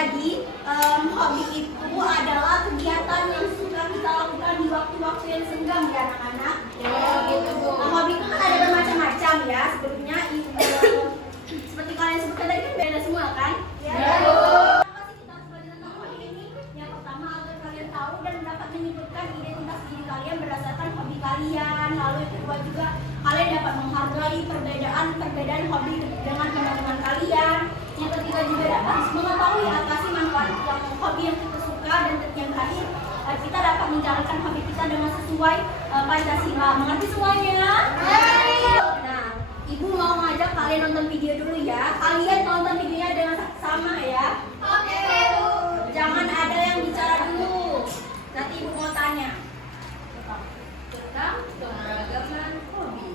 Jadi hobi itu adalah kegiatan yang suka kita lakukan di waktu-waktu yang senggang ya anak-anak. Gitu Bu. Nah, hobi itu kan ada bermacam-macam ya. Sebelumnya seperti kalian sebutkan tadi kan beda semua kan? Ya. Kenapa sih kita harus belajar tentang hobi ini? Yang pertama agar kalian tahu dan dapat menyebutkan identitas diri kalian berdasarkan hobi kalian. Lalu yang kedua juga kalian dapat menghargai perbedaan hobi dengan teman-teman kalian. Yang ketiga juga dapat mengetahui apa sih manfaat hobi yang kita suka, dan yang terakhir kita dapat menjalankan hobi kita dengan sesuai Pancasila. Mengerti semuanya? Nah, Ibu mau ngajak kalian nonton video dulu ya. Kalian nonton videonya dengan sama ya. Oke, Bu. Jangan ada yang bicara dulu. Nanti Ibu mau tanya tentang keberagaman hobi.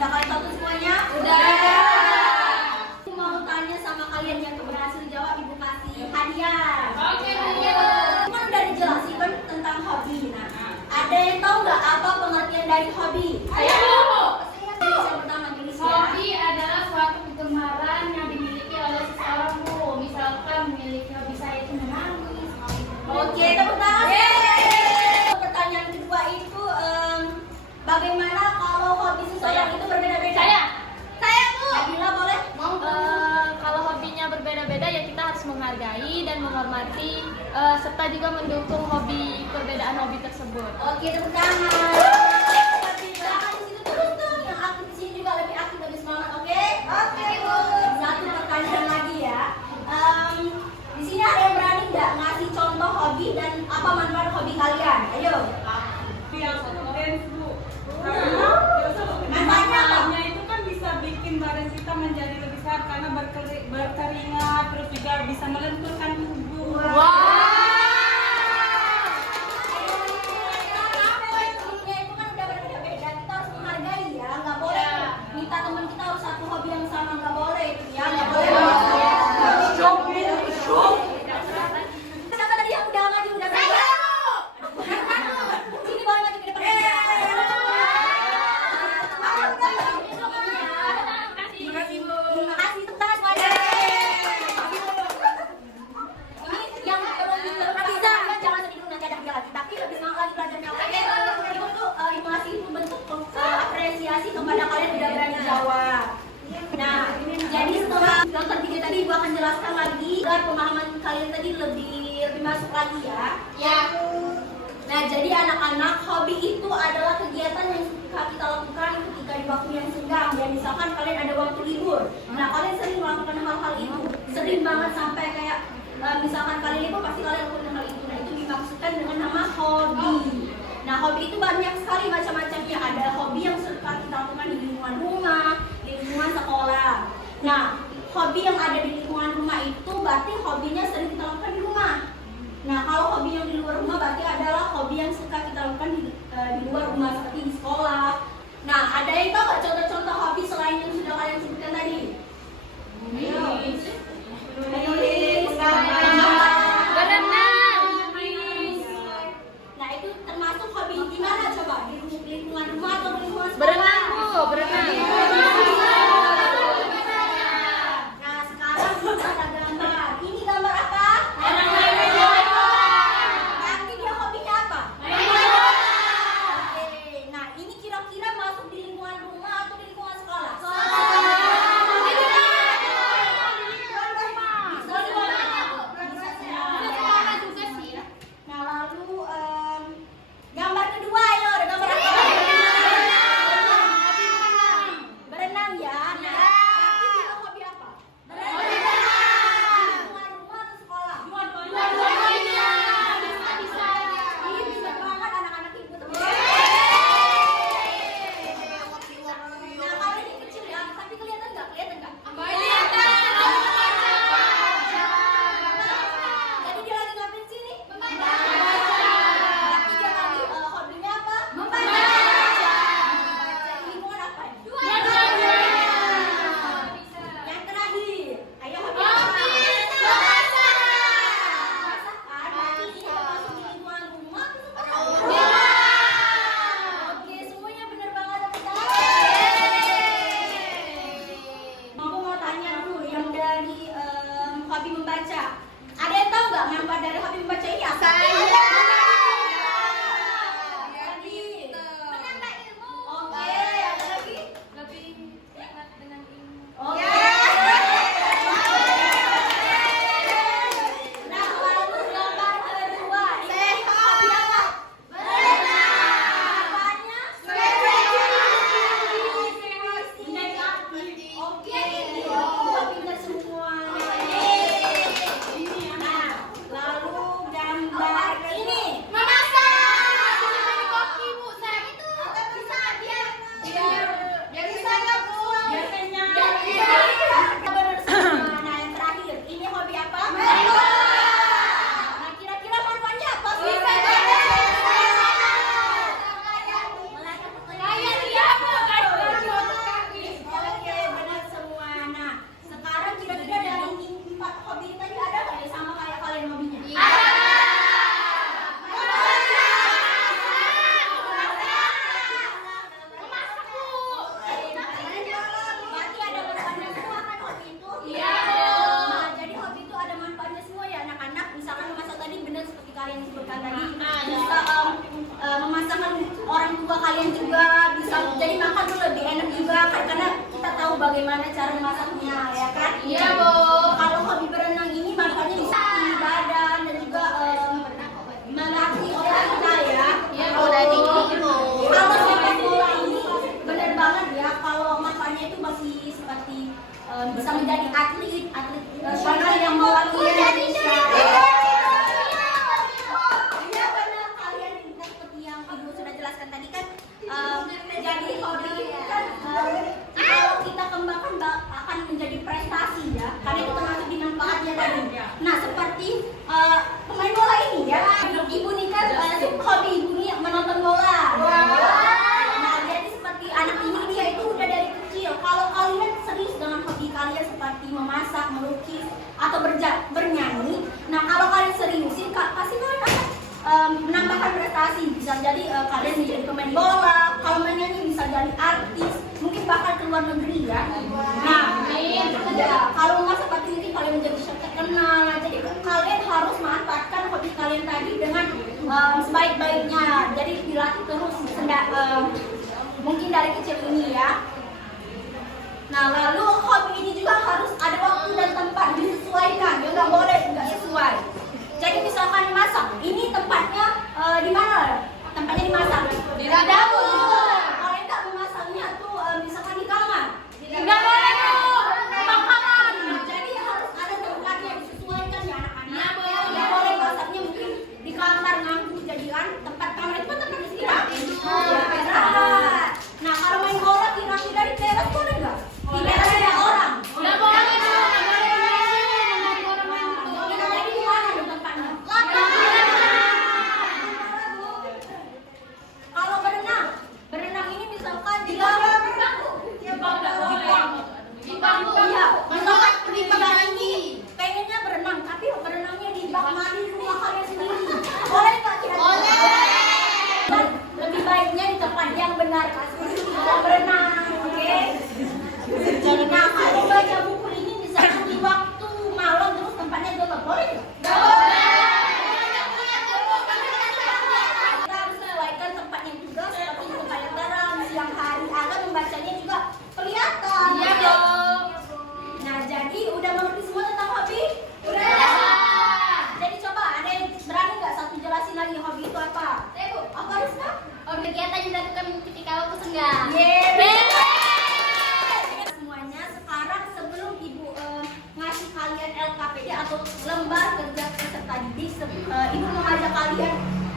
Udah kalian tahu semuanya? Udah. Aku mau tanya sama kalian yang berhasil jawab, Ibu kasih hadiah. Oke, hadiah. Kan udah dijelasin kan tentang hobi. Nah, ada yang tahu nggak apa pengertian dari hobi? Ayo. Yang pertama jenis ya. Hobi adalah suatu kegemaran yang dimiliki oleh seseorang, Bu. Misalkan memiliki hobi saya itu menangis. Oke, tepuk tangan. Pertanyaan kedua itu bagaimana kalau hobi seseorang itu berbeda-beda? Saya Bu. Nabila boleh? Mau kalau hobinya berbeda-beda ya kita harus menghargai dan menghormati serta juga mendukung perbedaan hobi tersebut. Oke, tepuk tangan. Silakan di situ terus tuh, yang aktif di sini juga lebih aktif, lebih semangat. Oke? Oke, Bu. Satu pertanyaan lagi ya. Di sini ada yang berani nggak ngasih contoh hobi dan apa manfaat hobi kalian? Ayo. Yang dance, Bu. Manfaatnya apa? Manfaatnya itu kan bisa bikin badan kita menjadi lebih sehat karena berkeringat, terus juga bisa melenturkan tubuh. Itu kan udah berbeda-beda, kita harus menghargai ya, nggak boleh minta teman kita harus satu hobi yang sama, nggak boleh itu ya, nggak boleh. Siapa tadi yang udah maju, udah saya? Sini boleh maju ke depan. Terima kasih Bu. Terima kasih, tepuk tangan semuanya. Ini yang belum bisa, jangan sedih dulu, nanti ada hadiah lagi. Tapi lebih semangat lagi belajarnya. Oke, Ibu tuh informasi itu bentuk apresiasi kepada kalian udah berani jawab. Nah, jadi setelah nonton video tadi Ibu akan jelaskan lagi agar pemahaman kalian tadi lebih masuk lagi ya. Ya. Nah, jadi anak-anak, hobi itu adalah kegiatan yang suka kita lakukan ketika di waktu yang senggang. Ya, misalkan kalian ada waktu libur. Nah, kalian sering melakukan hal-hal itu. Sering banget sampai kayak misalkan kalian libur pasti kalian lakukan hal itu. Nah, itu dimaksudkan dengan nama hobi. Nah, hobi itu banyak sekali macam-macamnya. Ada hobi yang suka kita lakukan di lingkungan rumah, di lingkungan sekolah. Nah, hobi yang ada di lingkungan rumah itu berarti hobinya sering kita lakukan di rumah. Nah, kalau hobi yang di luar rumah berarti adalah hobi yang suka kita lakukan di luar rumah, seperti di sekolah. Nah, ada yang tahu nggak contoh-contoh hobi selain yang sudah kalian sebutkan tadi? Menulis, Berenang. Nah, itu termasuk hobi di mana coba? Di lingkungan rumah atau di lingkungan sekolah? Berenang, Bu. Berenang. Nah, sekarang kita ada gambar. Ini gambar apa? Nanti dia hobinya apa? Oke. Nah, ini kira-kira masuk di lingkungan rumah atau di lingkungan sekolah? menjadi hobi membaca. Ada yang tahu nggak manfaat dari hobi membaca ini apa? Menambah ilmu. Oke, ada lagi? Lebih dekat dengan ilmu. Oke. Nah, lalu gambar kedua. Ini hobi apa? Apanya? Oke, kita pintar semua. Nah, lalu gambar ini. Biar kenyang. Benar semua. Nah, yang terakhir, ini hobi apa? Nah, kira-kira manfaatnya apa sih? Oke, benar semua. Nah, sekarang kira-kira dari 4 hobi tadi ada nggak yang sama kayak kalian hobinya? Berarti ada manfaatnya semua kan hobi itu? Iya. Nah, jadi hobi itu ada manfaatnya semua ya anak-anak. Misalkan memasak tadi benar seperti kalian sebutkan tadi. Bisa memasakkan orang tua kalian juga, bisa jadi makan tuh lebih enak juga kan, karena kita tahu bagaimana cara memasaknya ya kan? Iya, Bu. Kalau hobi berenang ini manfaatnya bisa di badan dan juga melatih otak kita ya. Iya, Bu, dari gitu. Kalau sepak bola ini benar banget ya, kalau manfaatnya itu masih seperti bisa menjadi atlet nasional yang mewakili Indonesia. Iya benar, kalian seperti yang Ibu sudah jelaskan tadi kan, jadi hobi ini kan kalau kita kembangkan akan menjadi prestasi ya, karena itu termasuk di manfaatnya tadi. Nah seperti pemain bola ini ya, Ibu nih kan hobi Ibu nih menonton bola. Nah jadi seperti anak ini dia itu udah dari kecil. Kalau kalian serius dengan hobi kalian seperti memasak, melukis, atau bernyanyi, nah kalau kalian seriusin pasti kalian akan menambahkan prestasi. Bisa jadi kalian menjadi pemain bola, kalau menyanyi bisa jadi artis, mungkin bakal ke luar negeri ya. Nah, ya, kalau nggak seperti ini kalian menjadi chef terkenal. Nah, jadi kalian harus manfaatkan hobi kalian tadi dengan sebaik-baiknya. Jadi dilatih terus mungkin dari kecil ini ya. Nah, lalu hobi ini juga harus ada waktu dan tempat disesuaikan. Ya nggak boleh nggak sesuai. Jadi misalkan masak, ini tempatnya di mana? Tempatnya dimasak Di dapur. Kalau enggak memasaknya tuh misalkan di kamar. Nggak boleh, Bu. Makanan. Jadi harus ada tempatnya disesuaikan ya anak-anak. Iya, Bu. Nggak boleh masaknya mungkin di kamar ngangkut jadian tempat kamar itu kan tempat istirahat. Istirahat. Nah kalau main bola kira-kira di teras boleh nggak? Di teras ada orang. Nggak boleh, Bu. Nggak boleh main bola main bola. Jadi di mana dong tempatnya? Kalau berenang ini misalkan di bangku. Di bangku. Iya, misalkan di bak ini pengennya berenang, tapi berenangnya di bak mandi rumah kalian sendiri. Boleh nggak kira-kira? Dan lebih baiknya di tempat yang benar, seperti tidak berenang, oke? Nah, kalau baca buku ini misalkan di waktu malam terus tempatnya gelap, boleh nggak? Kita harus sesuaikan tempatnya juga, seperti tempat yang terang, siang hari, agar membacanya juga kelihatan. Iya, Oke? Bu. Nah, jadi udah mengerti semua tentang hobi? Udah. Jadi coba ada yang berani nggak satu jelasin lagi hobi itu apa? Bu. Apa Rizka? Kegiatan yang dilakukan ketika waktu senggang. Semuanya sekarang sebelum Ibu ngasih kalian LKPD atau lembar kerja peserta didik, Ibu mengajak kalian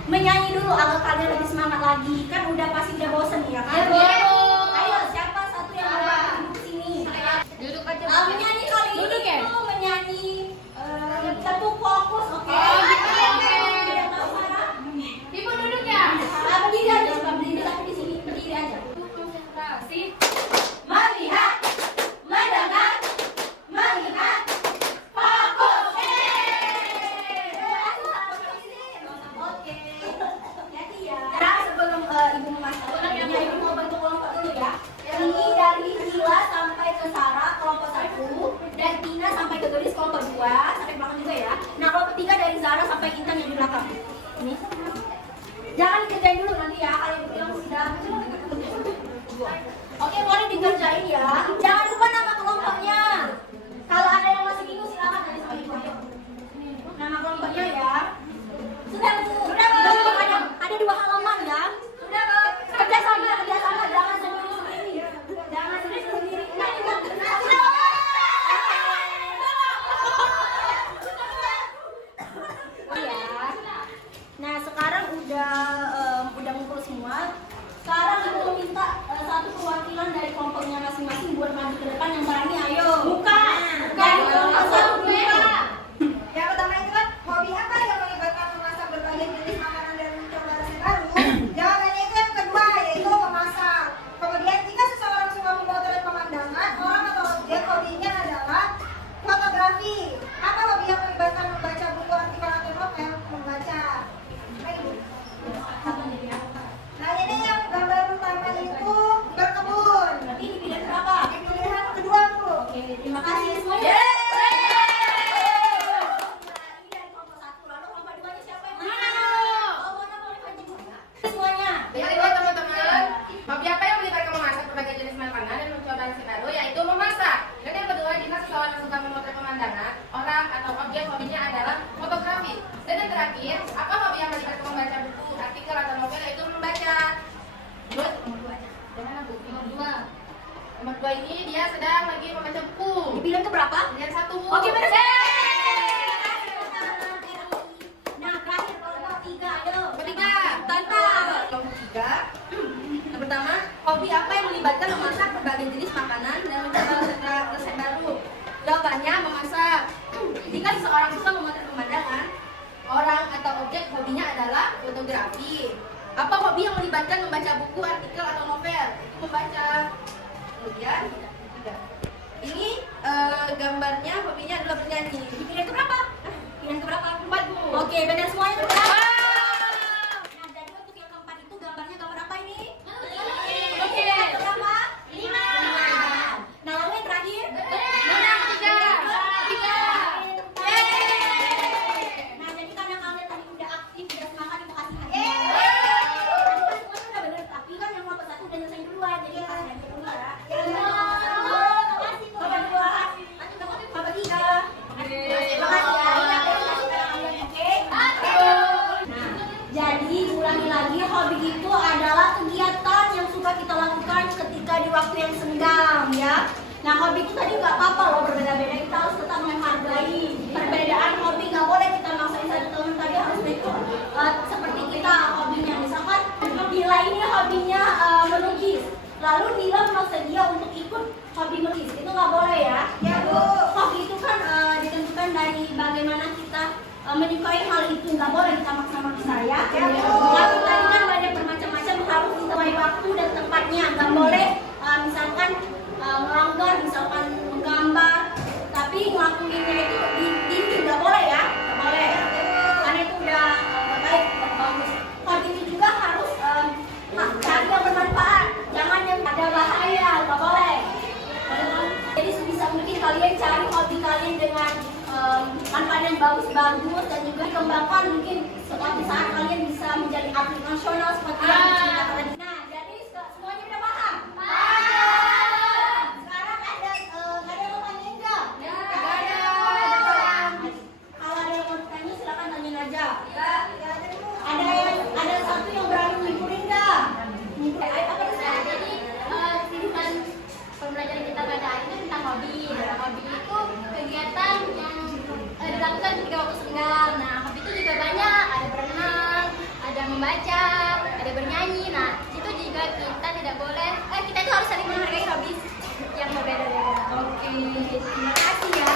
menyanyi dulu agar kalian lebih semangat lagi. Kan udah pasti udah bosen ya kan? Iya, Bu. Ayo siapa satu yang mau bantu Ibu kesini? Duduk aja. Menyanyi kali Duduk ini ya? itu menyanyi tepuk fokus, oke? Tidak tahu mana? Ibu duduk ya. Berdiri aja, coba berdiri tapi di sini berdiri aja. Konsentrasi. Melihat, mendengar, melihat, fokus. Oke. Hati ya. Sebelum Ibu memasak, Ibu mau bantu kelompok kategori kelompok 2 sampai belakang juga ya. Nah, kelompok 3 dari Zara sampai Intan yang di belakang. Ini. Jangan dikerjain dulu nanti ya, kalian yang sudah. Oke, boleh dikerjain ya. Jangan lupa nama kelompoknya. Kalau ada yang masih bingung silakan dari sama ibu. Nama kelompoknya ya. Sudah Bu. Ada 2 halaman ya. Sudah Bu. Kerjasama, jangan sendiri. Jangan sendiri. Nah, sekarang udah ngumpul semua. Sekarang aku meminta satu perwakilan dari kelompoknya masing-masing buat maju ke depan yang berani. Ayo. Bukan. Dari kelompok 1 buka. Yang pertama itu kan, hobi apa yang melibatkan memasak berbagai jenis makanan dan mencoba resep baru? Jawabannya itu yang kedua, yaitu memasak. Kemudian jika seseorang suka memotret pemandangan, orang atau objek, hobinya adalah fotografi. Apa hobi yang melibatkan membaca buku, artikel atau novel? Membaca. Nah ini yang gambar pertama itu berkebun. Berarti ini pilihan berapa? Pilihan kedua Bu. Oke, terima kasih semuanya. Ini dari kelompok 1. Lalu kelompok 2-nya siapa yang mana? Oh, mana boleh maju. Semuanya. Baiklah teman-teman, hobi apa yang melibatkan memasak berbagai jenis makanan dan mencoba resep baru, yaitu memasak. Dan yang kedua, jika seseorang suka memotret pemandangan, orang atau objek, hobinya adalah fotografi. Dan yang terakhir, apa hobi yang melibatkan membaca buku, artikel atau novel, yaitu membaca. Terus, jangan Bu. Nomor 2 ini dia sedang lagi membaca buku. Pilihan keberapa? Pilihan 1 Bu. Oke, benar. Nah, terakhir kelompok 3. Ayo. Ketiga. Tanta. Kelompok 3. Yang pertama, hobi apa yang melibatkan memasak berbagai jenis makanan dan mencoba resep baru? Jawabannya memasak. Jika seseorang suka memotret pemandangan, orang atau objek, hobinya adalah fotografi. Apa hobi yang melibatkan membaca buku, artikel atau novel? Membaca. Kemudian ini gambarnya hobinya adalah bernyanyi. Pilihan keberapa? Pilihan keberapa? 4 Bu. Oke, benar semuanya benar. Nah, jadi untuk yang keempat itu gambarnya gambar apa ini? Oke, pilihan keberapa? 5. Nah, lalu yang terakhir? Menang 3. Nah, jadi karena kalian tadi udah aktif, udah semangat, itu kasih hadiah. Tadi kan semuanya udah benar, tapi kan yang kelompok 1 udah nyelesain duluan, jadi kasih hadiah dulu ya. Makasih, kelompok 2. Kelompok 3. Terima kasih ya. Ini aku kasih ke kalian, oke? Nah, jadi ulangi lagi, hobi itu adalah kegiatan yang suka kita lakukan ketika di waktu yang senggang ya. Nah, hobi itu tadi nggak apa-apa loh berbeda-beda, kita harus tetap menghargai perbedaan hobi. Nggak boleh kita maksain satu teman tadi harus ikut seperti kita hobinya. Misalkan Nila ini hobinya melukis, lalu Nila merasa dia untuk ikut hobi melukis, itu nggak boleh ya. Ya Bu. Hobi itu kan ditentukan dari bagaimana kita menyukai hal itu, nggak boleh kita maksa-maksa ya. Lalu tadi kan banyak bermacam-macam, harus sesuai waktu dan tempatnya, nggak boleh misalkan melanggar, misalkan menggambar, tapi ngelakuinnya itu di dinding nggak boleh ya, nggak boleh. Karena itu udah baik, bagus. Hobi itu juga harus cari yang bermanfaat, jangan yang ada bahaya, nggak boleh. Jadi sebisa mungkin kalian cari hobi kalian dengan manfaat yang bagus-bagus dan juga kembangkan, mungkin suatu saat kalian bisa menjadi atlet nasional seperti yang diceritakan tadi. Nah, jadi semuanya udah paham? Sekarang ada yang mau tanya enggak? Kalau ada yang mau tanya silakan tanyain aja. Ada satu yang berani ngikutin enggak? Ayo apa itu? Jadi pilihan pembelajaran kita pada hari ini tentang hobi. Nah, hobi itu kegiatan yang dilakukan ketika waktu senggang. Nah, hobi itu juga banyak. Ada berenang, ada membaca, ada bernyanyi. Nah, itu juga kita tidak boleh. Kita itu harus saling menghargai hobi yang berbeda-beda. Oke, terima kasih ya.